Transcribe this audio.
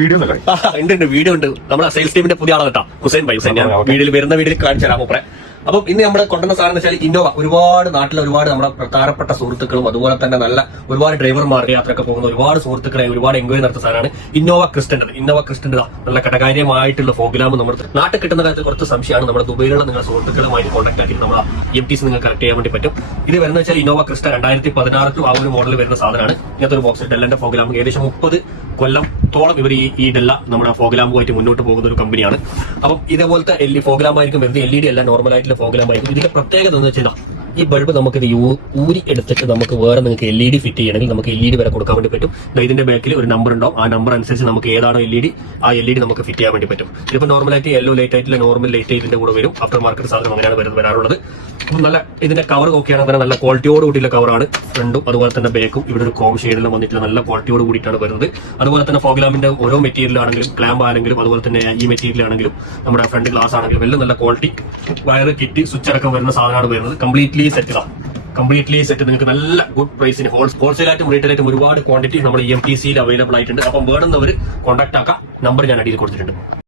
Video ഉണ്ട് ഉണ്ട് video ഉണ്ട്. നമ്മുടെ സെയിൽസ് ടീമിന്റെ പുതിയ ആളാണ് കേട്ടോ. ഹുസൈൻ ഭായി ഹുസൈൻ ഞാൻ. വീഡിയോയിൽ വരുന്ന വീഡിയോയിൽ കാണിച്ചു തരാം മൂപ്പറെ അപ്പം ഇന്ന് നമ്മുടെ കൊണ്ടുവന്ന സാധനം വെച്ചാൽ ഇന്നോവ ഒരുപാട് നാട്ടിലെ ഒരുപാട് നമ്മുടെ പ്രധാനപ്പെട്ട സുഹൃത്തുക്കളും അതുപോലെ തന്നെ നല്ല ഒരുപാട് ഡ്രൈവർമാർ യാത്രയൊക്കെ പോകുന്ന ഒരുപാട് സുഹൃത്തുക്കളെ ഒരുപാട് എൻക്വയറി നടത്തുന്ന സാധനമാണ് ഇന്നോവ ക്രിസ്റ്റന്റ് ഇന്നോവ ക്രിസ്റ്റന്റ് നല്ല കടകാര്യമായിട്ടുള്ള ഫോഗ്രാം നമ്മുടെ നാട്ടിൽ കിട്ടുന്ന കാര്യത്തിൽ കുറച്ച് സംശയമാണ്. നമ്മുടെ ദുബൈയിലുള്ള നിങ്ങളുടെ സുഹൃത്തുക്കളുമായിട്ട് കോൺടാക്ട് ആക്കി നമ്മുടെ എം ടി നിങ്ങൾക്ക് കറക്റ്റ് ചെയ്യാൻ വേണ്ടി പറ്റും. ഇത് വരുന്ന വെച്ചാൽ ഇന്നോവ ക്രിസ്റ്റ രണ്ടായിരത്തി പതിനാറ് ആ ഒരു മോഡൽ വരുന്ന സാധനമാണ്. ഇങ്ങനത്തെ ഒരു ബോക്സ് ഡെല്ലിന്റെ ഫോഗ്രാം ഏകദേശം മുപ്പത് കൊല്ലത്തോളം ഇവർ ഈ ഈ ഡെല്ല നമ്മുടെ ഫോഗ്രാമുമായിട്ട് മുന്നോട്ട് പോകുന്ന ഒരു കമ്പനിയാണ്. അപ്പം ഇതേപോലത്തെ എൽ ഫോഗ്രാം ആയിരിക്കും വെറുതെ എൽ ഇ ഡി അല്ല നോർമൽ ആയിട്ടുള്ള ഫോഗ്രാം ആയിരിക്കും ഇതിന്റെ പ്രത്യേകത എന്ന് വെച്ചാൽ ഈ ബൾബ് നമുക്ക് ഇത് ഊരി എടുത്തിട്ട് നമുക്ക് വേറെ നിങ്ങൾക്ക് എൽ ഇ ഡി ഫിറ്റ് ചെയ്യണമെങ്കിൽ നമുക്ക് എൽ ഇ ഡി വരെ കൊടുക്കാൻ വേണ്ടി പറ്റും. ഇതിന്റെ ബാക്കിൽ ഒരു നമ്പർ ഉണ്ടാവും. ആ നമ്പർ അനുസരിച്ച് നമുക്ക് ഏതാണോ എൽ ഇ ഡി ആ എൽ ഇ ഡി നമുക്ക് ഫിറ്റ് ചെയ്യാൻ വേണ്ടി പറ്റും. ഇതിപ്പോൾ നോർമൽ ആയിട്ട് യെല്ലോ ലൈറ്റ് ആയിട്ടുള്ള നോർമൽ ലൈറ്റ് ഇതിന്റെ കൂടെ വരും. ആഫ്റ്റർ മാർക്കറ്റ് സാധനം അങ്ങനെയാണ് വരുന്നത് വരാറുള്ളത്. നല്ല ഇതിന്റെ കവർ നോക്കിയാണെങ്കിൽ നല്ല ക്വാളിറ്റിയോട് കൂടിയുള്ള കവറാണ് ഫ്രണ്ടും അതുപോലെ തന്നെ ബാക്കും ഇവിടെ ഒരു കോം ഷെയ്ഡിലും വന്നിട്ടുള്ള നല്ല ക്വാളിറ്റിയോട് കൂടിയിട്ടാണ് വരുന്നത്. അതുപോലെ തന്നെ ഫോഗ്ലാമിന്റെ ഓരോ മെറ്റീരിയൽ ആണെങ്കിലും ക്ലാമ്പ് ആണെങ്കിലും അതുപോലെ തന്നെ ഈ മെറ്റീരിയൽ ആണെങ്കിലും നമ്മുടെ ഫ്രണ്ട് ഗ്ലാസ് ആണെങ്കിലും എല്ലാം നല്ല ക്വാളിറ്റി വയർ കിറ്റ് സ്വിച്ച് അടക്കം വരുന്ന സാധനമാണ് വരുന്നത്. കംപ്ലീറ്റ്ലി സെറ്റ് ആണ്. കംപ്ലീറ്റ്ലി സെറ്റ് നിങ്ങൾക്ക് നല്ല ഗുഡ് പ്രൈസിന് ഹോൾ ഹോൾസെയിലായിട്ടും റീറ്റെയിലായിട്ടും ഒരുപാട് ക്വാണ്ടിറ്റി നമ്മൾ എം ടി സിയിൽ അവൈലബിൾ ആയിട്ടുണ്ട്. അപ്പം വേണമെന്നവർ കോൺടാക്ട് ആക്കാം. നമ്പർ ഞാൻ അടിയിൽ കൊടുത്തിട്ടുണ്ട്.